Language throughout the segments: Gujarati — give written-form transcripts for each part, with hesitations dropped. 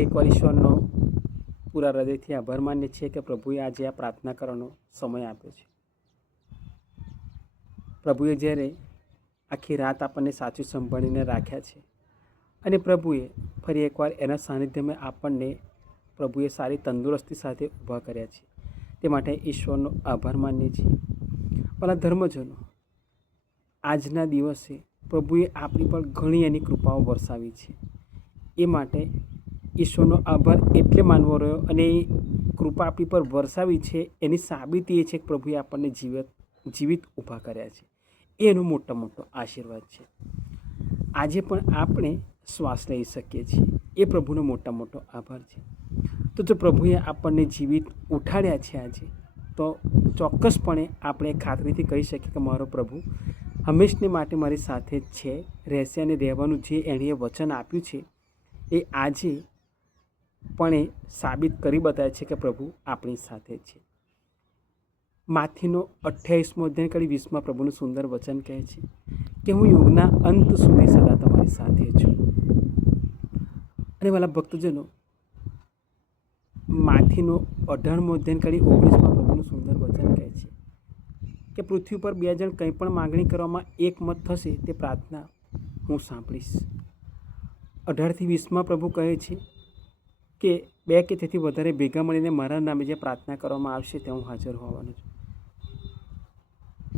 ફરી એકવાર ઈશ્વરનો પૂરા હૃદયથી આભાર માનીએ છીએ કે પ્રભુએ આજે આ પ્રાર્થના કરવાનો સમય આપ્યો છે. પ્રભુએ જ્યારે આખી રાત આપણને સાચું સંભાળીને રાખ્યા છે અને પ્રભુએ ફરી એકવાર એના સાનિધ્યમાં આપણને પ્રભુએ સારી તંદુરસ્તી સાથે ઊભા કર્યા છે. તે માટે ઈશ્વરનો આભાર માનીએ છીએ. ભલા ધર્મજનો, આજના દિવસે પ્રભુએ આપણી પર ઘણી એની કૃપાઓ વરસાવી છે. એ માટે ઈશ્વરનો આભાર એટલે માનવો રહ્યો અને એ કૃપા આપણી પર વરસાવી છે એની સાબિતી એ છે કે પ્રભુએ આપણને જીવિત ઊભા કર્યા છે. એ એનો મોટો આશીર્વાદ છે. આજે પણ આપણે શ્વાસ લઈ શકીએ છીએ, એ પ્રભુનો મોટો આભાર છે. તો જો પ્રભુએ આપણને જીવિત ઉઠાડ્યા છે આજે, તો ચોક્કસપણે આપણે ખાતરીથી કહી શકીએ કે મારો પ્રભુ હંમેશને માટે મારી સાથે જ છે, રહેશે અને રહેવાનું જે એણે વચન આપ્યું છે એ આજે પણ એ સાબિત કરી બતાવે છે કે પ્રભુ આપણી સાથે છે. માથીનો 28મો અધ્યાય કડી 20માં પ્રભુનું સુંદર વચન કહે છે કે હું યુગના અંત સુધી સદા તમારી સાથે છું. અને વાલા ભક્તજનો, માથીનો 18મો અધ્યાય કડી 19માં પ્રભુનું સુંદર વચન કહે છે કે પૃથ્વી પર 2 જણ કંઈ પણ માગણી કરવામાં એકમત થશે તે પ્રાર્થના હું સાંભળીશ. 18થી 20માં પ્રભુ કહે છે કે 2 કે તેથી વધારે ભેગા મળીને મારા નામે જે પ્રાર્થના કરવામાં આવશે તે હું હાજર હોવાનો છું.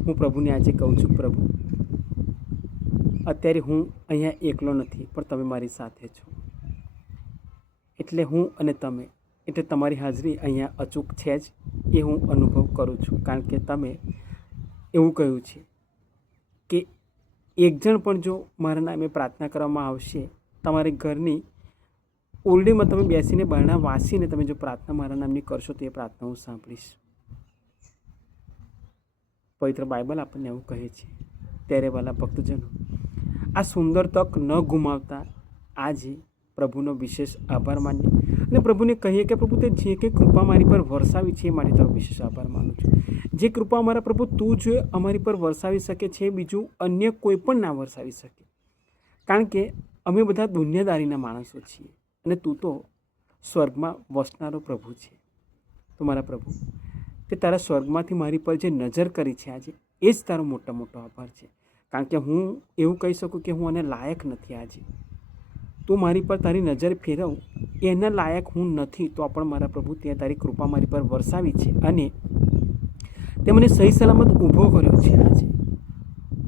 હું પ્રભુને આજે કહું છું, પ્રભુ અત્યારે હું અહીંયા એકલો નથી, પણ તમે મારી સાથે છો. એટલે હું અને તમે, એટલે તમારી હાજરી અહીંયા અચૂક છે જ, એ હું અનુભવ કરું છું. કારણ કે તમે એવું કહ્યું છે કે 1 જણ પણ જો મારા નામે પ્રાર્થના કરવામાં આવશે, તમારી ઘરની ઓરડીમાં તમે બેસીને બારણા વાસીને તમે જો પ્રાર્થના મારા નામની કરશો તો એ પ્રાર્થના હું સાંભળીશ. પવિત્ર બાઇબલ આપણને એવું કહે છે. ત્યારે વાલા ભક્તજનો, આ સુંદર તક ન ગુમાવતા આજે પ્રભુનો વિશેષ આભાર માનીએ અને પ્રભુને કહીએ કે પ્રભુ તે જે કંઈ કૃપા મારી પર વરસાવી છે એ માટે તારો વિશેષ આભાર માનું છું. જે કૃપા અમારા પ્રભુ તું જો અમારી પર વરસાવી શકે છે, બીજું અન્ય કોઈ પણ ના વરસાવી શકે. કારણ કે અમે બધા દુનિયાદારીના માણસો છીએ અને તું તો સ્વર્ગમાં વસનારો પ્રભુ છે. તો મારા પ્રભુ, તે તારા સ્વર્ગમાંથી મારી પર જે નજર કરી છે આજે, એ જ તારો મોટો આભાર છે. કારણ કે હું એવું કહી શકું કે હું આને લાયક નથી. આજે તું મારી પર તારી નજર ફેરવ એના લાયક હું નથી, તો પણ મારા પ્રભુ ત્યાં તારી કૃપા મારી પર વરસાવી છે અને તે મને સહી સલામત ઊભો કર્યો છે આજે.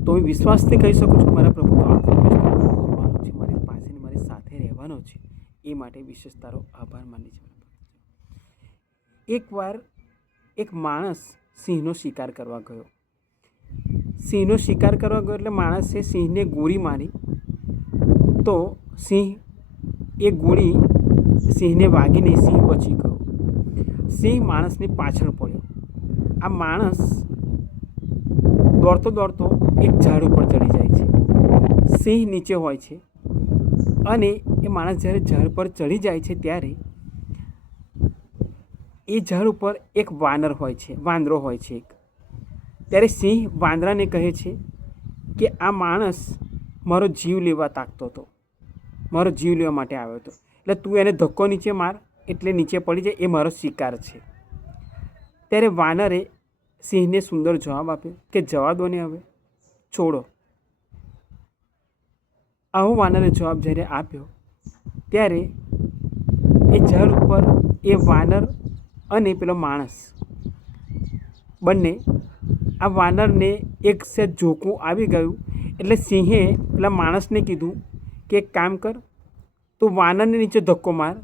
તો હું વિશ્વાસથી કહી શકું છું કે મારા પ્રભુ તો આખો દિવસ પૂરવાનો છે, મારી પાસે મારી સાથે રહેવાનો છે. એ માટે વિશેષ તારો આભાર માની છે. એકવાર એક માણસ સિંહનો શિકાર કરવા ગયો. સિંહનો શિકાર કરવા ગયો એટલે માણસે સિંહને ગોળી મારી, તો સિંહ એ ગોળી સિંહને વાગીને સિંહ બચી ગયો. સિંહ માણસની પાછળ પડ્યો. આ માણસ દોડતો એક ઝાડ ઉપર ચડી જાય છે. સિંહ નીચે હોય છે અને એ માણસ જ્યારે ઝાડ પર ચડી જાય છે ત્યારે એ ઝાડ ઉપર એક વાંદરો હોય છે. ત્યારે સિંહ વાંદરાને કહે છે કે આ માણસ મારો જીવ લેવા તાકતો હતો, મારો જીવ લેવા માટે આવ્યો હતો, એટલે તું એને ધક્કો નીચે માર એટલે નીચે પડી જાય, એ મારો શિકાર છે. ત્યારે વાનરે સિંહને સુંદર જવાબ આપ્યો કે જવા દો ને, હવે છોડો. આવો વાનરે જવાબ જ્યારે આપ્યો ત્યારે એ ઝાડ ઉપર એ વાનર અને પેલો માણસ બંને, આ વાનરને એક સેજ ઝોકું આવી ગયું એટલે સિંહે પેલા માણસને કીધું કે એક કામ કર, તું વાનરને નીચે ધક્કો માર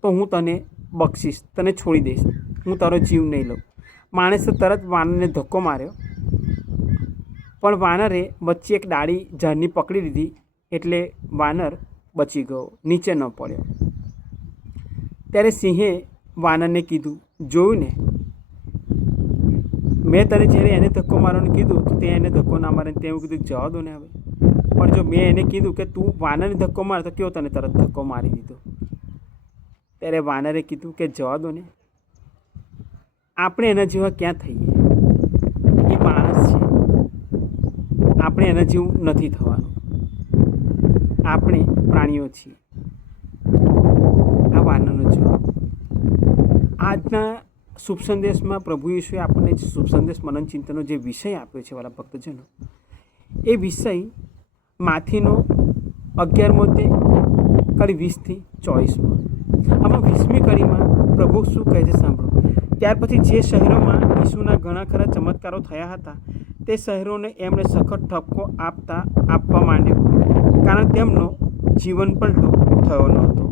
તો હું તને બક્ષીશ, તને છોડી દઈશ, હું તારો જીવ નહીં લઉં. માણસે તરત વાનરને ધક્કો માર્યો, પણ વાનરે વચ્ચે એક ડાળી ઝાડની પકડી લીધી એટલે વાનર બચી ગયો, નીચે ન પડ્યો. ત્યારે સિંહે વાનરને કીધું, જોયું ને, મેં તને જ્યારે એને ધક્કો મારવાનું કીધું તો તે એને ધક્કો ના મારે, તે એવું કીધું જવા દો ને હવે. પણ જો મેં એને કીધું કે તું વાનરને ધક્કો માર તો કેવો તને તરત ધક્કો મારી દીધો. ત્યારે વાનરે કીધું કે જવા દો ને, આપણે એના જેવા ક્યાં થઈએ, એ માણસ છે, આપણે એના જેવું નથી થવાનું, આપણે પ્રાણીઓ છીએ. આ વાનરનો જવાબ. આજના શુભ સંદેશમાં પ્રભુ ઈશુએ આપણને શુભ સંદેશ મનન ચિંતનનો જે વિષય આપ્યો છે વાલા ભક્તજનો, એ વિષય માથીનો 11મો કડી 20 થી 24. આમાં 20મી કડીમાં પ્રભુ શું કહે છે સાંભળો. ત્યાર પછી જે શહેરોમાં ઈસુના ઘણા ખરા ચમત્કારો થયા હતા તે શહેરોને એમણે સખત ઠપકો આપવા માંડ્યો, કારણ તેમનો જીવન પલટો થયો ન હતો.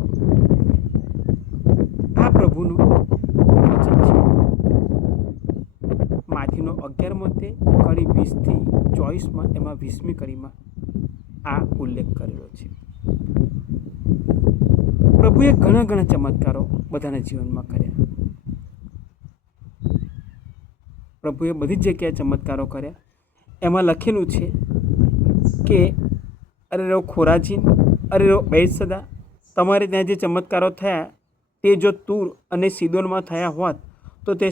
આ પ્રભુનું વચન છે. માથીનો 11મો કડી 20 થી 24, એમાં 20મી કડીમાં આ ઉલ્લેખ કરેલો છે. પ્રભુએ ઘણા ચમત્કારો બધાના જીવનમાં કર્યા. પ્રભુએ બધી જ જગ્યાએ ચમત્કારો કર્યા. એમાં લખેલું છે કે અરે રો ખોરાજીન, અરે રો બેતસદા, તમારે ત્યાં જે ચમત્કારો થયા તે જો તૂર અને સીદોનમાં થયા હોત તો એ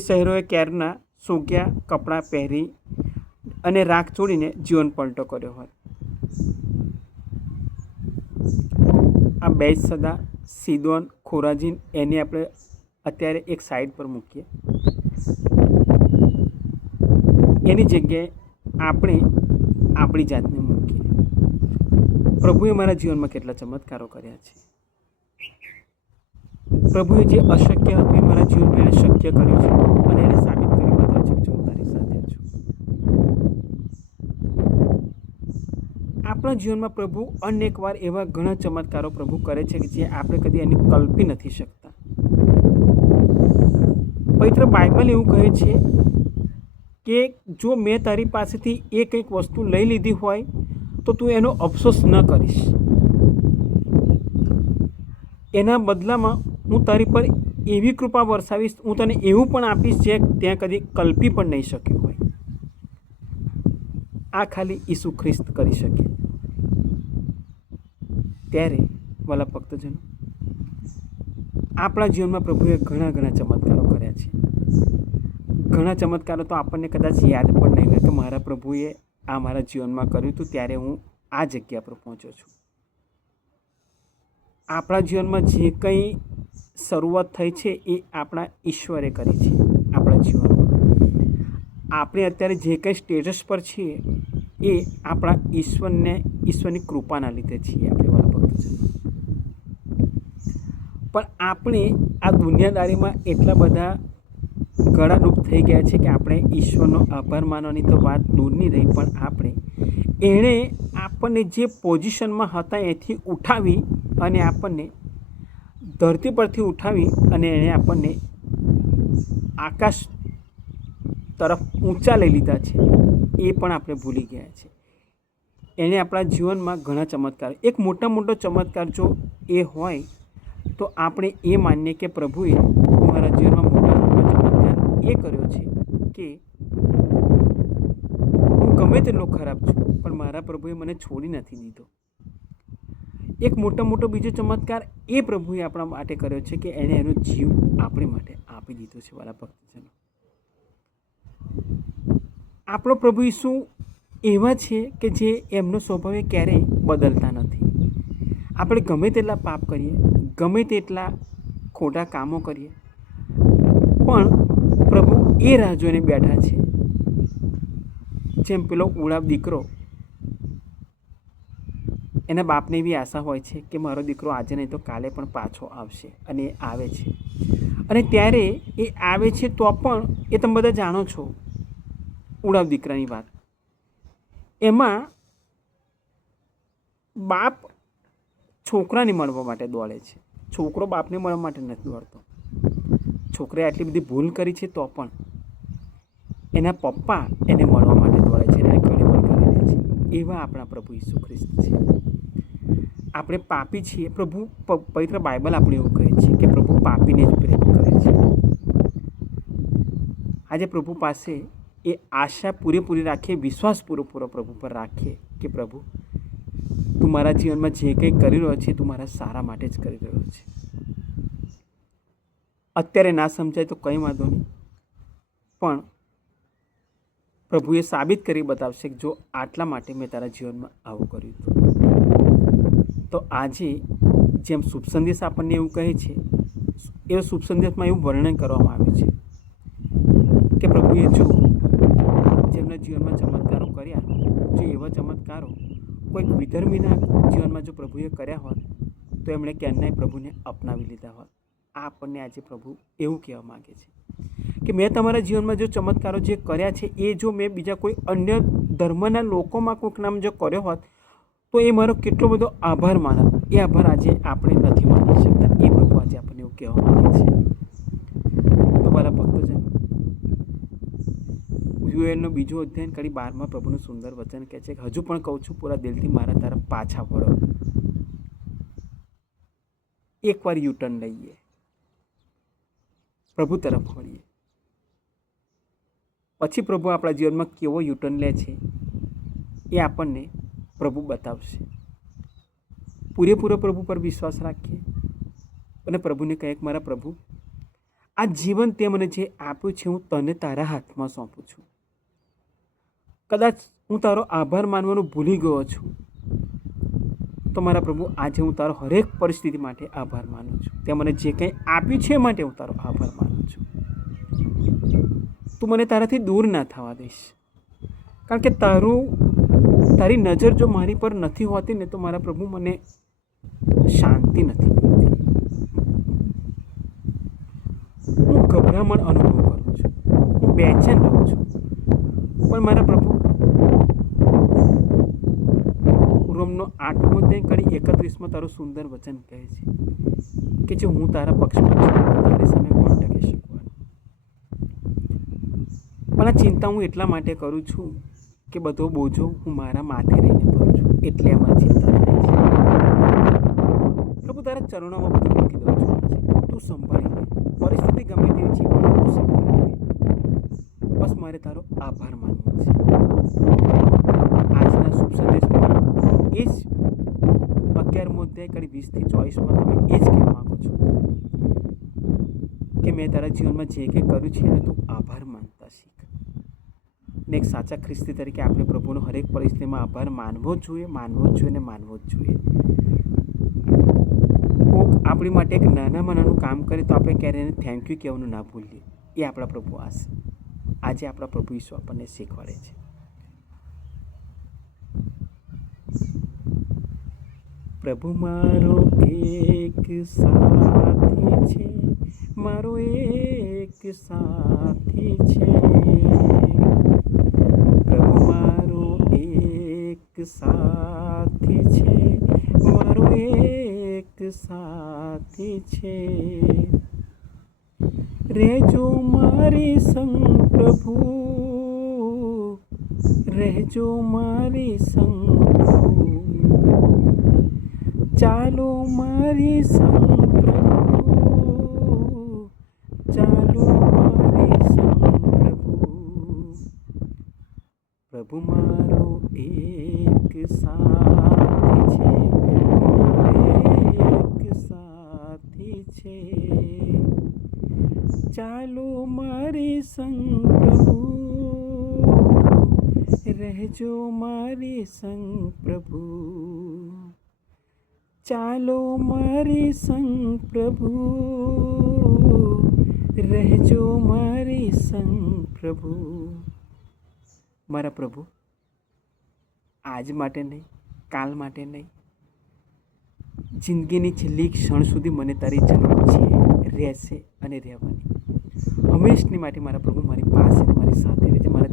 શહેરોએ ક્યારના સૂક્યા કપડાં પહેરી અને રાખ છોડીને જીવન પલટો કર્યો હોત. આ બેતસદા, સીદોન, ખોરાજીન એને આપણે અત્યારે એક સાઈડ પર મૂકીએ. એની જગ્યાએ આપણે આપણી જાતને મૂકીએ. પ્રભુએ મારા જીવનમાં કેટલા ચમત્કારો કર્યા છે. પ્રભુએ જે અશક્ય હતું એ મારા જીવનમાં એને શક્ય કર્યું છે અને એને સાબિત કરી બતાવ્યું છે કે હું તારી સાથે છું. આપણા જીવનમાં પ્રભુ અનેકવાર એવા ઘણા ચમત્કારો પ્રભુ કરે છે કે જે આપણે કદી એની કલ્પી નથી શકતા. પવિત્ર બાઇબલ એવું કહે છે કે જો મેં તારી પાસેથી એ કંઈક વસ્તુ લઈ લીધી હોય તો તું એનો અફસોસ ન કરીશ. એના બદલામાં હું તારી પર એવી કૃપા વરસાવીશ, હું તને એવું પણ આપીશ જે ત્યાં કદી કલ્પી પણ નહીં શક્યું હોય. આ ખાલી ઈસુ ખ્રિસ્ત કરી શકે. ત્યારે વાલા ભક્તજનો, આપણા જીવનમાં પ્રભુએ ઘણા ચમત્કારો કર્યા છે. ઘણા ચમત્કારો તો આપણને કદાચ યાદ પણ નહીં હોય કે મારા પ્રભુએ આ મારા જીવનમાં કર્યું હતું, ત્યારે હું આ જગ્યા પર પહોંચ્યો છું. આપણા જીવનમાં જે કંઈ શરૂઆત થઈ છે એ આપણા ઈશ્વરે કરી છે. આપણા જીવનમાં આપણે અત્યારે જે કંઈ સ્ટેટસ પર છીએ એ આપણા ઈશ્વરની કૃપાના લીધે છીએ. આપણે વાલા ભક્તજનો, પણ આપણે આ દુનિયાદારીમાં એટલા બધા ગળાડૂબ થઈ ગયા છે કે આપણે ઈશ્વરનો આભાર માનવાની તો વાત દૂરની રહી, પણ આપણે એણે આપણને જે પોઝિશનમાં હતા એથી ઉઠાવી અને આપણને ધરતી પરથી ઉઠાવી અને એણે આપણને આકાશ તરફ ઊંચા લઈ લીધા છે, એ પણ આપણે ભૂલી ગયા છે. એણે આપણા જીવનમાં ઘણા ચમત્કાર, એક મોટો ચમત્કાર જો એ હોય તો આપણે એ માનીએ કે પ્રભુએ મારા જીવનમાં મોટો ચમત્કાર એ કર્યો છે કે હું ગમે તેટલો ખરાબ છું પણ મારા પ્રભુએ મને છોડી નથી દીધો. એક મોટો બીજો ચમત્કાર એ પ્રભુએ આપણા માટે કર્યો છે કે એણે એનો જીવ આપણી માટે આપી દીધો છે. વાલા ભક્તજનો, આપણો પ્રભુ ઈસુ એવા છે કે જે એમનો સ્વભાવ ક્યારેય બદલતા નથી. આપણે ગમે તેટલા પાપ કરીએ, ગમે તેટલા ખોટા કામો કરીએ, પણ પ્રભુ એ રાહ જોઈને બેઠા છે. જેમ પેલો ઉડાવ દીકરો, એના બાપને એવી આશા હોય છે કે મારો દીકરો આજે નહીં તો કાલે પણ પાછો આવશે, અને એ આવે છે. અને ત્યારે એ આવે છે તો પણ એ તમે બધા જાણો છો ઉડાવ દીકરાની વાત. એમાં બાપ છોકરાને મળવા માટે દોડે છે, છોકરો બાપને મળવા માટે નથી દોડતો. છોકરાએ આટલી બધી ભૂલ કરી છે તો પણ એના પપ્પા એને મળવા માટે દોડે છે, એને ઘણી વાર કરી દે છે. એવા આપણા પ્રભુ ઈસુ ખ્રિસ્ત છે. આપણે પાપી છીએ. પ્રભુ પવિત્ર બાઇબલ આપણે એવું કહે છે કે પ્રભુ પાપીને જ પ્રેમ કરે છે. આજે પ્રભુ પાસે એ આશા પૂરેપૂરી રાખીએ, વિશ્વાસ પૂરો પ્રભુ પર રાખીએ કે પ્રભુ તું મારા જીવનમાં જે કંઈ કરી રહ્યો છે તું મારા સારા માટે જ કરી રહ્યો છે. અત્યારે ના સમજાય તો કંઈ વાંધો નહીં, પણ પ્રભુએ સાબિત કરી બતાવશે કે જો આટલા માટે મેં તારા જીવનમાં આવું કર્યું હતું. તો આજે જેમ શુભ સંદેશ આપણને એવું કહે છે, એ શુભ સંદેશમાં એવું વર્ણન કરવામાં આવ્યું છે કે પ્રભુએ જો જેમના જીવનમાં ચમત્કારો કર્યા, જો એવા ચમત્કારો કોઈક વિધર્મીના જીવનમાં જો પ્રભુએ કર્યા હોત તો એમણે ક્યારનાય પ્રભુને અપનાવી લીધા હોત. આ આપણને આજે પ્રભુ એવું કહેવા માગે છે કે મેં તમારા જીવનમાં જો ચમત્કારો જે કર્યા છે એ જો મેં બીજા કોઈ અન્ય ધર્મના લોકોમાં કોઈક નામ જો કર્યો હોત તો એ મારો કેટલો બધો આભાર માનત. એ આભાર આજે આપણે નથી માની શકતા. એ પ્રભુ આજે આપણને એવું કહેવા માગે છે. તો મારા ભક્તજન, યુએલનો બીજો અધ્યાયન કડી 12 પ્રભુનું સુંદર વચન કહે છે કે હજુ પણ કહું છું, પૂરા દિલથી મારા તરફ પાછા વળો, એકવાર યુટર્ન લઈએ, પ્રભુ તરફ વળીએ. પછી પ્રભુ આપણા જીવનમાં કેવો યુટર્ન લે છે એ આપણને પ્રભુ બતાવશે. પૂરેપૂરો પ્રભુ પર વિશ્વાસ રાખીએ અને પ્રભુને કહીએ કે મારા પ્રભુ, આ જીવન તે મને જે આપ્યું છે હું તને તારા હાથમાં સોંપું છું. કદાચ હું તારો આભાર માનવાનું ભૂલી ગયો છું, તો મારા પ્રભુ આજે હું તારો હરેક પરિસ્થિતિ માટે આભાર માનું છું. તે મને જે કંઈ આપ્યું છે એ માટે હું તારો આભાર માનું છું. તું મને તારાથી દૂર ના થવા દઈશ, કારણ કે તારી નજર જો મારી પર નથી હોતી ને તો મારા પ્રભુ મને શાંતિ નથી મળતી. હું ગભરામણ અનુભવ કરું છું, હું બેચેન રહું છું. પણ મારા પ્રભુ, રોમનો 8મો અધ્યાય કડી 31 તારું સુંદર વચન કહે છે કે જો હું તારા પક્ષમાં છું તો તારી સામે કોણ ટકી શકવાનું. પણ આ ચિંતા હું એટલા માટે કરું છું કે બધો બોજો હું મારા માથે રહીને ભરું છું, એટલે અમારી ચિંતા થાય છે. પ્રભુ, તારા ચરણોમાં બધું મૂકી દઉં છું. તું સંભાળી લે, પરિસ્થિતિ ગમે તેવી છે પણ તું સંભાળી લે. બસ મારે તારો આભાર માનવો છે. આજના શુભ સંદેશમાં એ જ 11મો અધ્યાય કડી 20 થી 24 તમે એ જ કહેવા માગો છો કે મેં તારા જીવનમાં જે કંઈ કર્યું છે એને તું આભાર માનતા શીખ. ને એક સાચા ખ્રિસ્તી તરીકે આપણે પ્રભુનો હરેક પરિસ્થિતિમાં આભાર માનવો જ જોઈએ, માનવો જ જોઈએ ને માનવો જ જોઈએ. કોક આપણી માટે એક નાનામાં નાનું કામ કરે તો આપણે ક્યારેય એને થેન્ક યુ કહેવાનું ના ભૂલીએ. એ આપણા પ્રભુ આજે આપણા પ્રભુ ઈસુ આપણને શીખવાડે છે. પ્રભુ મારો એક સાથી છે, મારો એક સાથી છે. પ્રભુ મારો એક સાથી છે, મારો એક સાથી છે. રહેજો મારી સંગ પ્રભુ, રહેજો મારી સંગ પ્રભુ. ચાલો મારી સંગ પ્રભુ, ચાલો મારી સંગ પ્રભુ. પ્રભુ મારો એક સાથી છે, મારો એક સાથી છે. ચાલો મારી સંગ પ્રભુ, રહેજો મારી સંગ પ્રભુ. ચાલો મારી સંગ પ્રભુ, રહેજો મારી સંગ પ્રભુ. મારા પ્રભુ, આજ માટે નહીં, કાલ માટે નહીં, જિંદગીની છેલ્લી ક્ષણ સુધી મને તારી જરૂર છે, રહેશે અને રહેવાની. હંમેશની માટે મારા પ્રભુ મારી પાસે મારી સાથે રહેજે. મારા